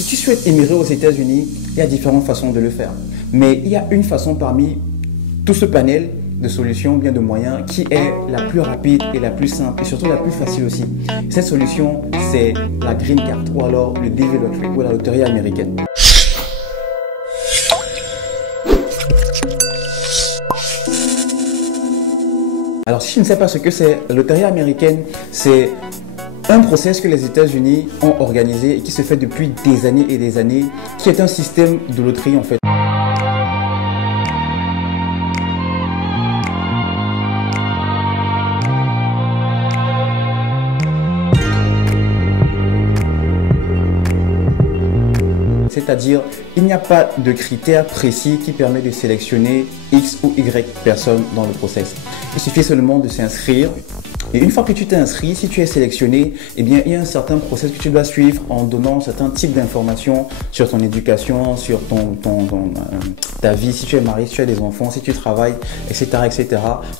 Si tu souhaites émigrer aux États-Unis, il y a différentes façons de le faire. Mais il y a une façon parmi tout ce panel de solutions, bien de moyens, qui est la plus rapide et la plus simple et surtout la plus facile aussi. Cette solution, c'est la Green Card ou alors le DV Lottery ou la loterie américaine. Alors, si tu ne sais pas ce que c'est, la loterie américaine, c'est un process que les États-Unis ont organisé et qui se fait depuis des années et des années, qui est un système de loterie en fait. C'est-à-dire, il n'y a pas de critères précis qui permet de sélectionner X ou Y personnes dans le process. Il suffit seulement de s'inscrire. Et une fois que tu t'es inscrit, si tu es sélectionné, eh bien, il y a un certain process que tu dois suivre en donnant certains types d'informations sur ton éducation, sur ta vie, si tu es marié, si tu as des enfants, si tu travailles, etc., etc.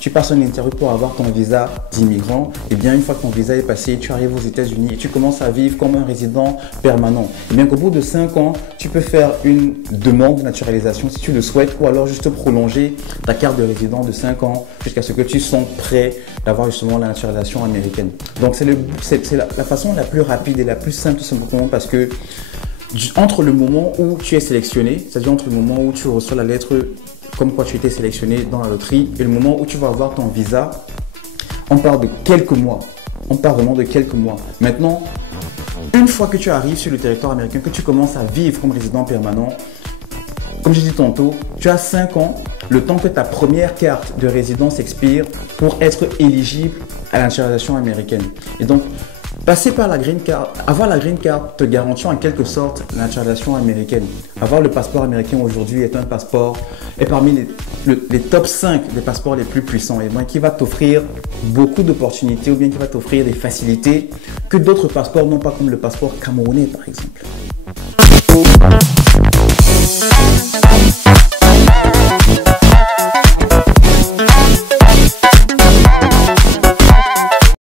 Tu passes un interview pour avoir ton visa d'immigrant. Et bien, une fois que ton visa est passé, tu arrives aux États-Unis et tu commences à vivre comme un résident permanent. Et bien qu'au bout de 5 ans, tu peux faire une demande de naturalisation si tu le souhaites ou alors juste prolonger ta carte de résident de 5 ans jusqu'à ce que tu sois prêt d'avoir justement la naturalisation américaine. Donc c'est la façon la plus rapide et la plus simple tout simplement parce que entre le moment où tu es sélectionné, c'est-à-dire entre le moment où tu reçois la lettre comme quoi tu étais sélectionné dans la loterie et le moment où tu vas avoir ton visa, on parle de quelques mois. On parle vraiment de quelques mois. Maintenant, une fois que tu arrives sur le territoire américain, que tu commences à vivre comme résident permanent, comme j'ai dit tantôt, tu as 5 ans, le temps que ta première carte de résidence expire pour être éligible à la naturalisation américaine. Et donc, passer par la Green Card, avoir la Green Card te garantit en quelque sorte la naturalisation américaine. Avoir le passeport américain aujourd'hui est un passeport, est parmi les top 5 des passeports les plus puissants et donc qui va t'offrir beaucoup d'opportunités ou bien qui va t'offrir des facilités que d'autres passeports n'ont pas, comme le passeport camerounais par exemple.